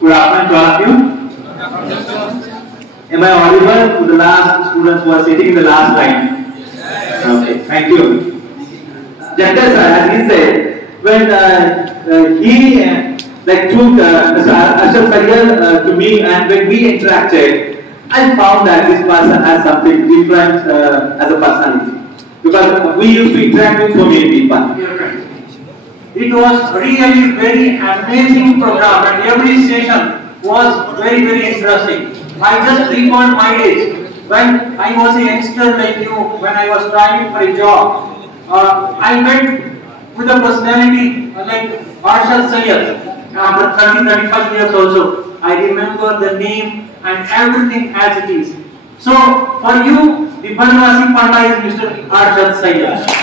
Good afternoon to all of you. Am I audible to the last students who are sitting in the last line? Okay, thank you. Shankar sir, as he said, when he took Mr. Arshad Sayyed to me, and when we interacted, I found that this person has something different as a personality. Because we used to interact with so many people. It was really very amazing program, and every session was very, very interesting. I just recalled my age when I was a youngster like you, when I was trying for a job. I met with a personality like Arshad Sayyed, after 30-35 years also. I remember the name and everything as it is. So, for you, the Banwasi Panda is Mr. Arshad Sayyed.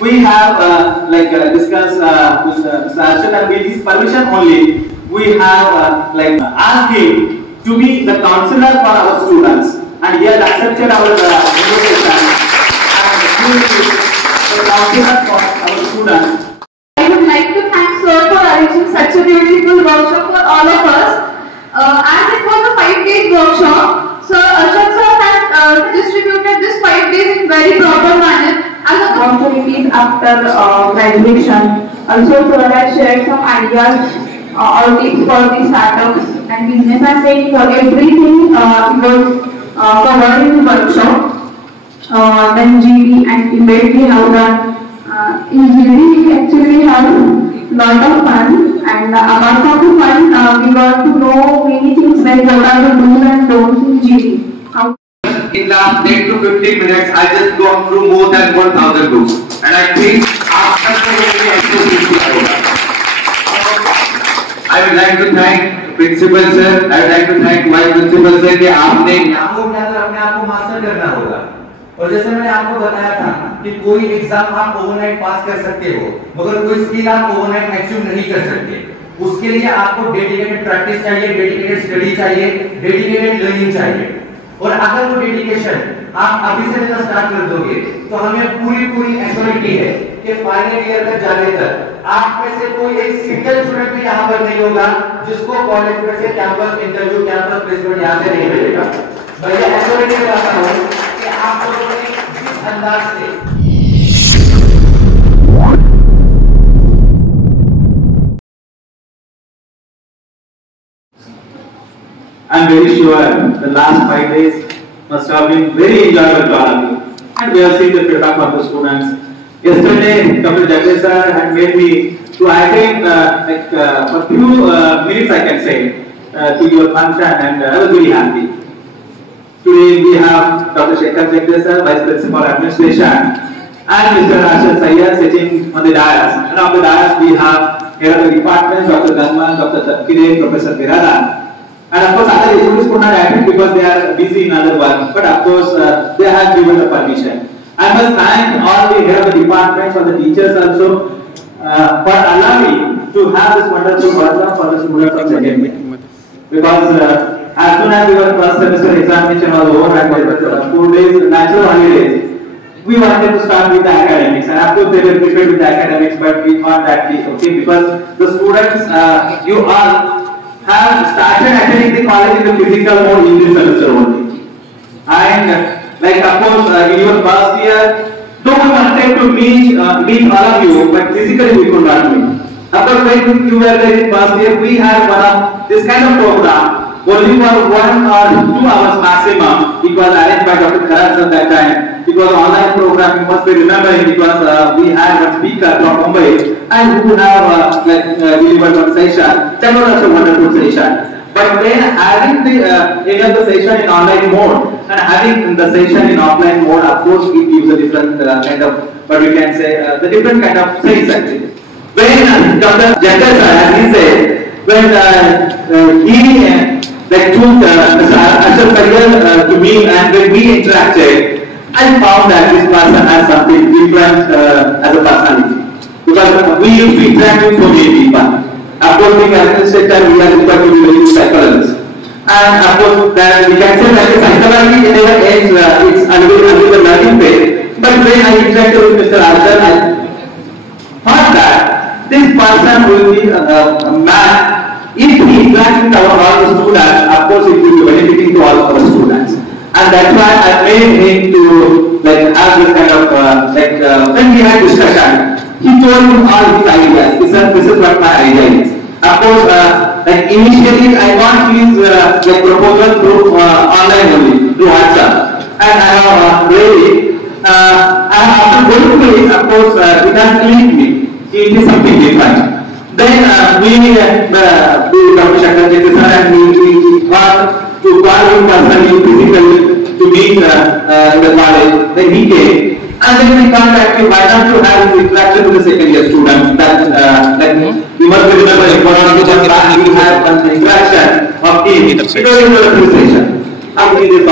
We have discussed with Mr. Arshad, and with his permission only, we have asked him to be the counselor for our students, and he has accepted our invitation, and he will be the counselor for our students. I would like to thank Sir for arranging such a beautiful workshop for all of us. As it was a 5-day workshop, Sir Arshad sir has distributed this 5 days in very proper manner as opportunities after graduation. Also, Sir has shared some ideas or tips for the startups and business and training for everything was covered in the workshop. Then GD and debate we have done. In GD we actually have lot of fun, and apart from the fun, we got to know many things like what are the do's and don'ts in GD. In last 10 to 15 minutes, I just gone through more than 1,000 books, and I think after I would like to thank Principal sir, I would like to thank Vice Principal sir कि आपने यहाँ को अपने आप को master करना होगा। और जैसे मैंने आपको बताया था कि कोई एग्जाम आप ओवरनाइट पास कर सकते हो, मगर कोई स्किल आप ओवरनाइट अचीव नहीं कर सकते। उसके लिए आपको डेडिकेटेड प्रैक्टिस चाहिए, डेडिकेटेड स्टडी चाहिए, डेडिकेटेड लर्निंग चाहिए। और अगर वो डेडिकेशन आप अभी से स्टार्ट कर दोगे, तो हमें पूरी एश्योरिटी है कि फाइनल ईयर तक जाने तक आप में से कोई एक सिंगल स्टूडेंट भी यहाँ पर नहीं होगा जिसको कॉलेज में से कैंपस इंटरव्यू, कैंपस प्लेसमेंट यहाँ से नहीं मिलेगा। मैं ये एश्योरिटी देता हूँ कि आप लोगों ने जिस अंदाज से I'm very sure the last 5 days must have been very enjoyable to all of you, and we have seen the feedback from the students. Yesterday, Dr. Jagdish sir had made me to attend for few minutes, I can say, to your function, and I was very happy. Today we have Dr. Shankar D sir, Vice Principal Administration, and Mr. Arshad Sayyed sitting on the dais. And on the dais we have here the departments, Dr. Ganman, Dr. Tatkire, Professor Virada. And of course, other students could not attend because they are busy in other work. But of course, they have given the permission. I must thank all the head of the departments and the teachers also for allowing to have this wonderful workshop for the students of second year. Because as soon as your first semester examination was over and there were 4 days natural holidays, we wanted to start with the academics. And of course, they were prepared with the academics, but we thought that okay, because the students, you all have started attending the college in the physical mode in this semester only. And of course, in your first year, though we wanted to meet all of you, but physically we could not meet. Of course, when you were there in first year, we had one of this kind of program, only for 1 or 2 hours maximum. It was arranged by Dr. Kharaj at that time. It was an online program, you must be remembering, because we had a speaker from Mumbai, and who have delivered one session. That was also a wonderful session. But when having the any of the session in online mode and having the session in offline mode, of course, it gives a different kind of, what we can say, the different kind of sense actually. When Dr. Shankar sir, as he said, when he took Mr. Arshad Sayyed to me, and when we interacted, I found that this person has something different as a personality. Because we used to interact with so many people. Of course, being an administrator, we are required to be very good psychologists. And of course, that we can say that psychology never ends, it's until the learning phase. But when I interacted with Mr. Arshad, I thought that this person will be a man. If he interacts with all the students, of course it will be benefiting to all our students. And that's why I made him to have this kind of when we had discussion, he told me all his ideas. He said, this is what my idea is. Of course, initially I want his proposal through online only, through WhatsApp. And I have really, after going through it, of course, it has clicked me. It is something different. Then we Dr. Shankar D and we thought to call him personally, physically, to meet in the college. Then he came. And then we contacted, why not to have interaction with the second year students? You must remember, we have an interaction of team. It was in the presentation. Of course, this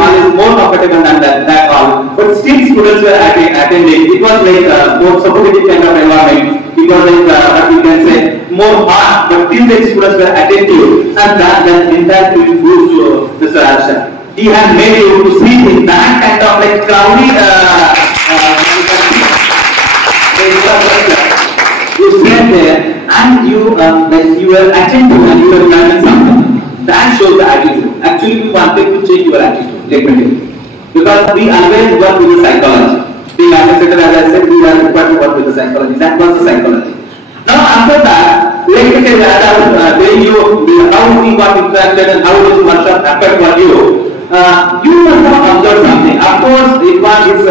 hall is more comfortable than that hall. But still students were attending. It was more supportive kind of environment. It was what we can say, more hard, but still the students were attentive. And that entire thing goes to Mr. Arshad. He has made you to see in that kind of crowded you stand there and you were attentive and you were learning something. That shows the attitude. Actually, we wanted to change your attitude, definitely. Because we always work with the psychology. Being administrator, as I said, we are required to work with the psychology. That was the psychology. Now, after that, let me tell you that I was telling you how we got interacted and how this workshop happened for you. You must have observed something. Of course, it was his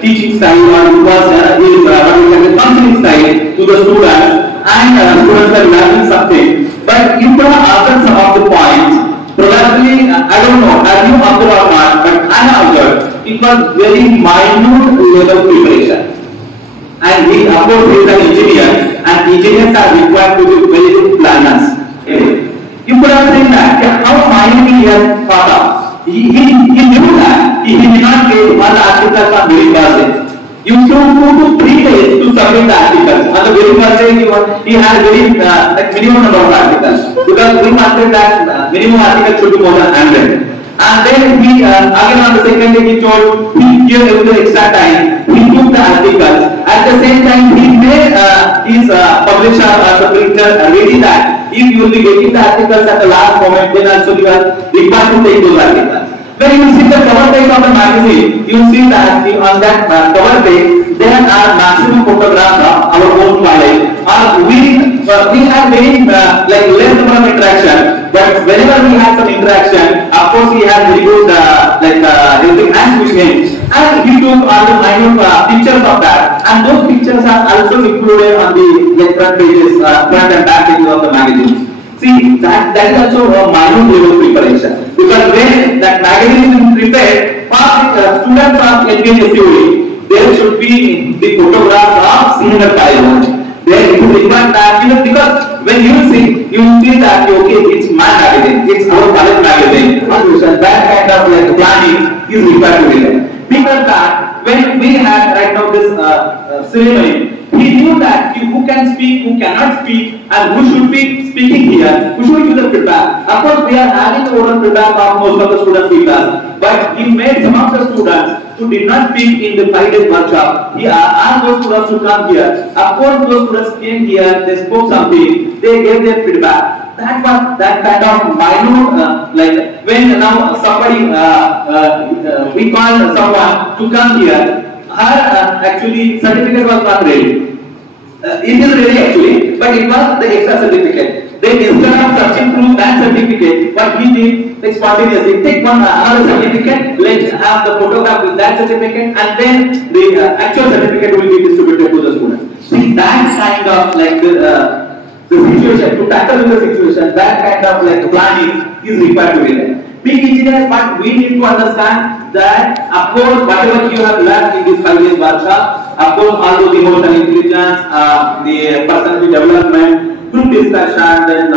teaching style, or it was his counseling style to the students, and students were learning something. But you can observe some of the points. Probably, I don't know, have you observed or not? But I have observed. It was very minute level preparation. And he, of course, is an engineer, and engineers are required to be very good planners. You could have seen that how minutely he has thought of. He knew that he did not get one article on very first day. You took 2 to 3 days to submit the articles. On the very first day, he had very minimum number of articles, because we wanted that minimum article should be more than 100. And then he again on the second day he told he gave every extra time. He took the articles. At the same time, he made his publisher or the printer ready that if you will be getting the articles at the last moment, then also you are required to take those articles. When you see the cover page of the magazine, you see that on that cover page there are maximum photographs of our own college. We have made less number of interaction, but whenever we have some interaction, of course he has very good helping hands with him, and he took all the minute pictures of that, and those pictures are also included on the front pages, front and back pages of the magazine. See, that is also a minute level preparation, because when that magazine is prepared for the students of LPSUE, there should be the photographs of Sinhgad College. There it is required that, because when you see that okay, it's my magazine, it's our college magazine. That kind of planning is required to be there. Because that when we had right now this ceremony, he knew that who can speak, who cannot speak, and who should be speaking here, who should give the feedback. Of course, we are having oral feedback of most of the students with us, but he made some of the students who did not speak in the 5 days workshop. He asked those students to come here. Of course, those students came here, they spoke something, they gave their feedback. That was that kind of minute, when now somebody, we call someone to come here, her actually certificate was not ready. It is ready actually, but it was the extra certificate. Then instead of searching through that certificate, what he did, spontaneously take another certificate, let's have the photograph with that certificate, and then the actual certificate will be distributed to the students. See, that kind of the situation, to tackle the situation, that kind of planning is required to be there. Big engineers, but we need to understand that, of course, whatever you have learned in this 5 days workshop, of course, all those emotional intelligence, the personality development, group discussion, then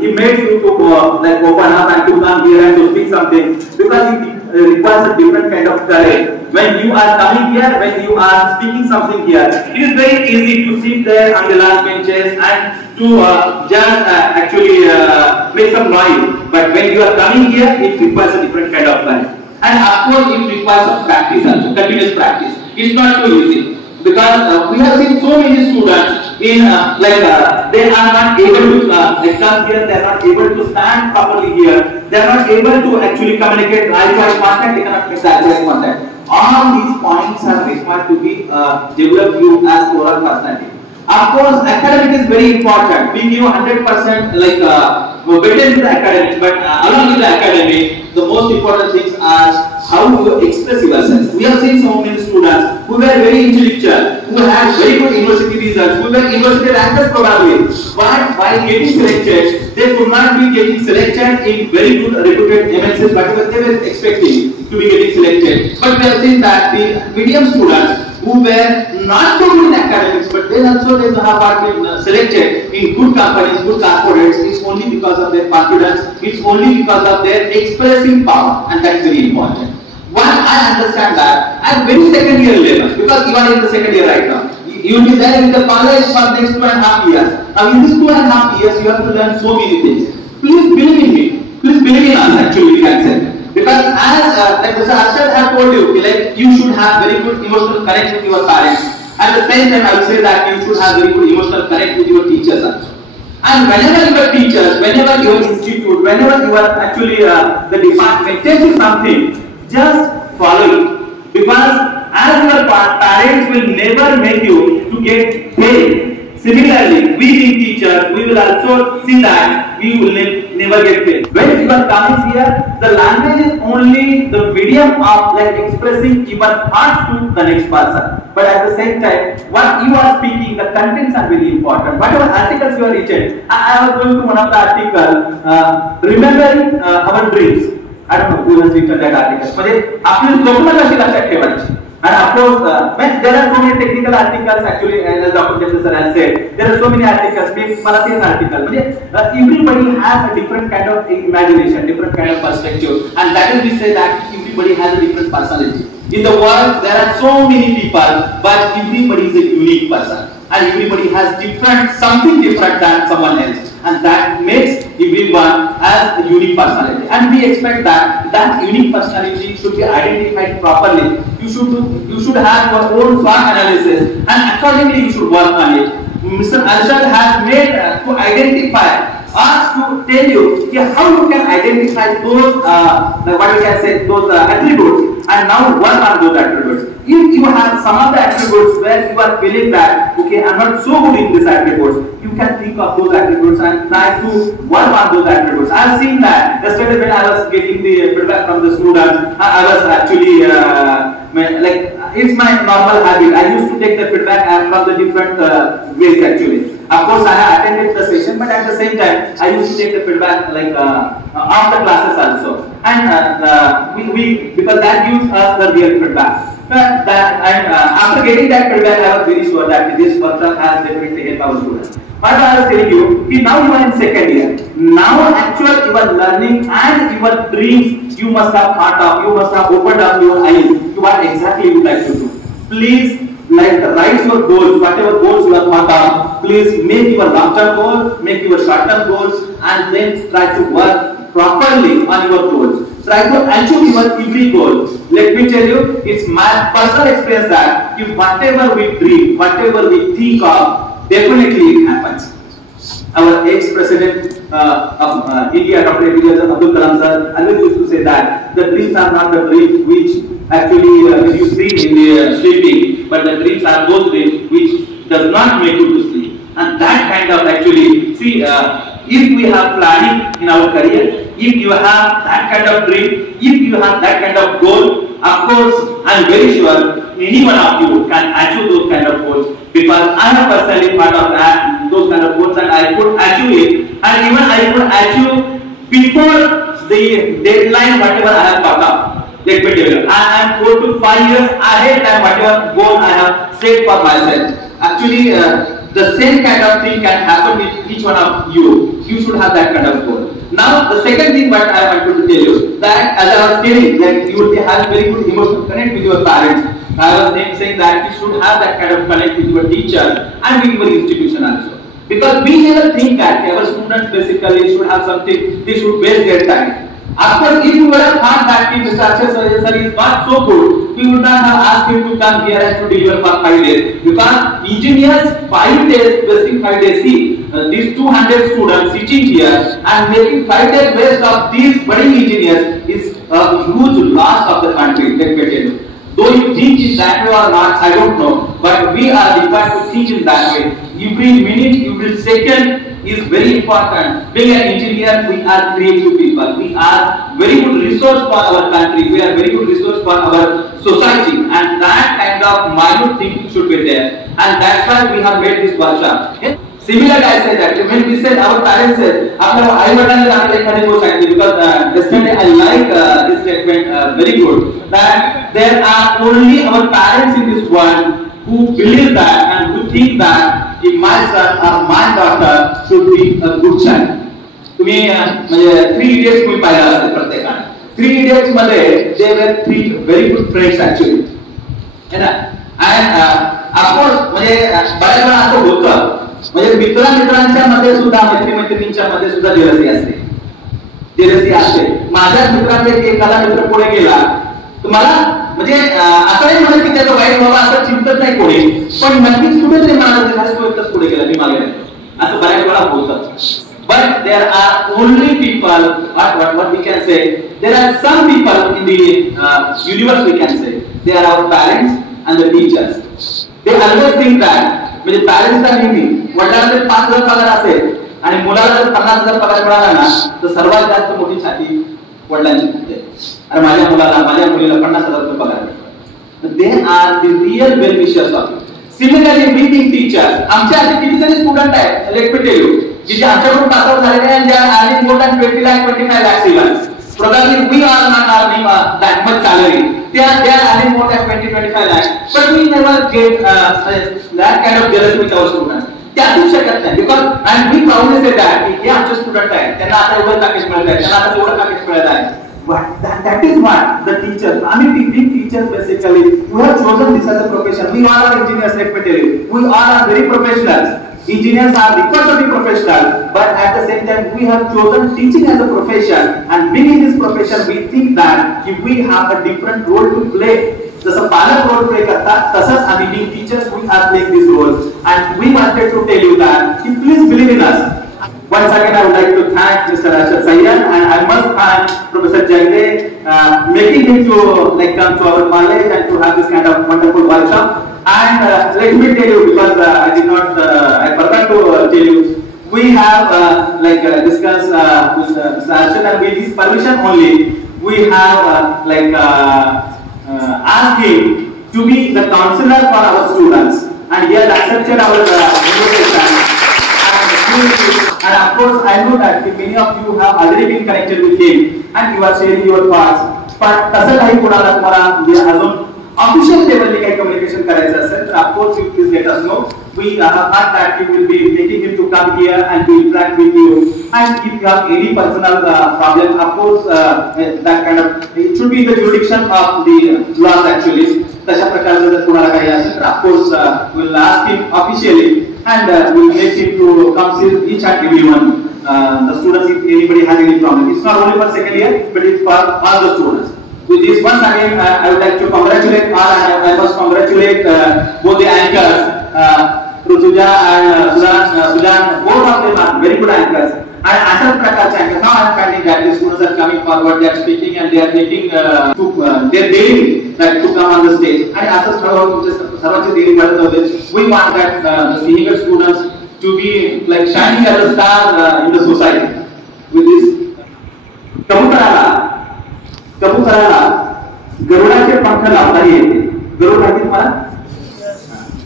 he made you to open up and to come here and to speak something, because it requires a different kind of courage. When you are coming here, when you are speaking something here, it is very easy to sit there on the last benches and to just actually make some noise. But when you are coming here, it requires a different kind of courage. And of course, it requires some practice also, continuous practice. It's not so easy. Because we have seen so many students in they are not able to come here, they are not able to stand properly here, they are not able to actually communicate eye-to-eye contact, they cannot make the eye-to-eye contact. All these points are required to be develop you as overall personality. Of course, academic is very important. We give 100% weightage to the academics, but along with the academic, the most important things are how you express yourself. We have seen so many students who were very intellectual, who had very good university results, who were university rankers probably, but while getting selected, they could not be getting selected in very good reputed MNCs, whatever they were expecting to be getting selected. But we have seen that the medium students who were not so good in academics, but then also they have been selected in good companies, good corporates. It's only because of their confidence, it's only because of their expressing power, and that's very important. One, I understand that at very second year level, because you are in the second year right now, you will be there in the college for next 2.5 years. Now in these 2.5 years, you have to learn so many things. Please believe in me. Please believe in us. Actually, we can say. Because as like Mr. Arshad have told you, like you should have very good emotional connect with your parents. At the same time, I will say that you should have very good emotional connect with your teachers also. And whenever your teachers, whenever your institute, whenever you are actually the department tells you something, just follow it. Because as your parents will never make you to get paid. Similarly, we being teachers, we will also see that we will never get paid. When you are coming here, the language is only the medium of expressing your thoughts to the next person. But at the same time, what you are speaking, the contents are very important. Whatever articles you are written, I was going to one of the articles, remembering our dreams. I don't know who has written that article. But आपने स्वप्न कशी लक्षात ठेवायची. And of course, there are so many technical articles actually, as Dr. Jagdish sir has said, there are so many articles, everybody has a different kind of imagination, different kind of perspective, and that is we say that everybody has a different personality. In the world, there are so many people, but everybody is a unique person, and everybody has something different than someone else. And that makes everyone as a unique personality. And we expect that unique personality should be identified properly. You should have your own SWOT analysis, and accordingly you should work on it. Mr. Arshad has made to identify us to tell you how you can identify those those attributes, and now work on those attributes. If you have some of the attributes where you are feeling that okay, I'm not so good in these attributes, you can think of those attributes and try to work on those attributes. I have seen that yesterday when I was getting the feedback from the students, I was actually it's my normal habit. I used to take the feedback from the different ways actually. Of course, I have attended the session, but at the same time, I used to take the feedback after classes also, and because that gives us the real feedback. After getting that feedback, I was very sure that this workshop has definitely helped our students. But I was telling you, now you are in second year. Now, actually, you are learning and your dreams you must have thought of. You must have opened up your eyes. You are exactly what you like to do. Please. Write your goals, whatever goals you have thought of, please make your long-term goals, make your short-term goals, and then try to work properly on your goals. Try to achieve your every goal. Let me tell you, it's my personal experience that if whatever we dream, whatever we think of, definitely it happens. Our ex-president of India, Dr. Abdul Kalam sir, always used to say that the dreams are not the dreams which actually you sleep in the sleeping, but the dreams are those dreams which does not make you to sleep. And that kind of actually, see, if we have planning in our career, if you have that kind of dream, if you have that kind of goal, of course, I am very sure any one of you can achieve those kind of goals, because I have personally thought of that, those kind of goals, and I could achieve it, and even I could achieve before the deadline whatever I have thought of. Let me tell you, I am 4 to 5 years ahead than whatever goal I have set for myself. Actually, the same kind of thing can happen with each one of you. You should have that kind of goal. Now, the second thing what I want to tell you, that as I was telling, that you will have very good emotional connect with your parents. I was saying that you should have that kind of connect with your teacher and with your institution also. Because we never think that our students basically should have something, they should waste their time. Of course, if you would have thought that Mr. Arshad Sayyed sir sir is not so good, we would not have asked him to come here and to deliver for 5 days. Because engineers 5 days, wasting 5 days. See, these 200 students sitting here and making 5 days waste of these budding engineers is a huge loss of the country. Let me tell you. Though you think in that way or not, I don't know. But we are required to think in that way. Every minute, every second is very important. Being an engineer, we are creative people. We are very good resource for our country. We are very good resource for our society. And that kind of minute thinking should be there. And that's why we have made this workshop. Similarly, I said that when we said, our parents said, after I was done ekhadi gost actually, because yesterday I like this statement very good, that there are only our parents in this world who believe that and who think that if my son or my daughter should be a good child. तुम्ही म्हणजे 3 Idiots तुम्ही पाहिला असेल प्रत्येकाने. 3 Idiots मध्ये they were 3 very good friends actually. है ना? And of course म्हणजे बऱ्याच वेळा असं होतं. म्हणजे मित्रांच्या मध्ये सुद्धा मैत्रिणींच्या मध्ये सुद्धा जेलसी असते. माझ्याच मित्रांपैकी एखादा मित्र पुढे गेला तुम्हाला म्हणजे असं नाही म्हणत की त्याचं वाईट बाबा असं चिंतत नाही कोणी, पण नक्कीच कुठेतरी मला तो एकच पुढे गेला मी मागे असं बऱ्याच वेळा होतं. But there are only people, what we can say, there are some people in the universe we can say, they are our parents and the teachers. They always think that म्हणजे पॅरेंट्सला नेहमी वडिलांना 5,000 पगार असेल आणि मुलाला जर 50,000 पगार मिळाला ना तर सर्वात जास्त मोठी छाती वडिलांची होते. अरे माझ्या मुलाला माझ्या मुलीला 50,000 रुपये पगार मिळतो. They are the real well wishers of you. Similarly meeting teachers आमच्या असे कितीतरी स्टुडंट आहेत लेट मी टेल यू की जे आमच्याकडून पास आउट झालेले आहेत ज्या earning more than 20 lakh 25 lakh even probably we are not earning that much salary. They are earning more than 20-25 lakhs, but we never get that kind of jealousy with our students. ते असू शकत नाही because and we proudly say that हे आमचे student आहेत त्यांना आता एवढं package मिळत आहे त्यांना आता एवढं पॅकेज मिळत आहे. That is what the teachers, I mean the teachers basically, we have chosen this as a profession. We all are engineers, let me tell you. We all are very professionals. Engineers are required to be professional, but at the same time we have chosen teaching as a profession, and being in this profession we think that if we have a different role to play, जसं पालक role play करतात तसंच आम्ही being teachers we are playing this role, and we wanted to tell you that please believe in us. Once again I would like to thank Mr. Arshad Sayyed, and I must thank Professor Jagde making him to come to our college and to have this kind of wonderful workshop. And let me tell you, because I forgot to tell you, we have discussed with Mr. Arshad, and with his permission only, we have asked him to be the counselor for our students, and he has accepted our invitation. And of course, I know that many of you have already been connected with him, and you are sharing your thoughts. But तसं काही कोणाला तुम्हाला म्हणजे अजून official लेवलनी काही communication करायचं असेल तर of course you please let us know. We have heard that we will be making him to come here and to interact with you. And if you have any personal problem, of course that kind of it should be in the jurisdiction of the laws actually. तशा प्रकारचं जर कोणाला काही असेल तर of course we will ask him officially and we will make him to counsel each and everyone. The students, if anybody has any problem, it's not only for second year, but it's for all the students. With this, once again, I would like to congratulate all, and I must congratulate both the anchors, Rutuja and Sujan. Both of them are very good anchors. And अशाच प्रकारचे anchors. Now I am finding that the students are coming forward, they are speaking, and they are making they are daring to come on the stage. And असंच हळूहळू तुमच्या सर्वांची daring वाढत होते. We want that the Sinhgad students to be like shining as a star in the society. With this, कबूतराला गरुडाचे पंख लावताही येते. गरुड माहिती तुम्हाला?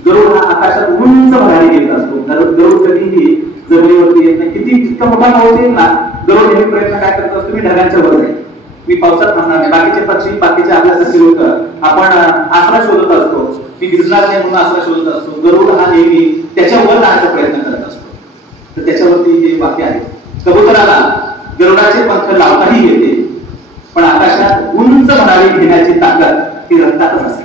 गरुड हा आकाशात उंच भरारी घेत असतो. गरुड कधीही जमिनीवरती येत नाही. किती जितका मोठा पाऊस येईल ना गरुड नेहमी प्रयत्न काय करत असतो मी ढगांच्या वर जाईल, मी पावसात थांबणार नाही. बाकीचे पक्षी बाकीचे आपल्यासारखे लोक आपण आसरा शोधत असतो, मी भिजणार नाही म्हणून आसरा शोधत असतो. गरुड हा नेहमी त्याच्यावर जाण्याचा प्रयत्न करत असतो. तर त्याच्यावरती हे वाक्य आहे, कबूतराला गरुडाचे पंख लावताही येते पण आकाशात उंच भरारी घेण्याची ताकद ती रक्तातच असते.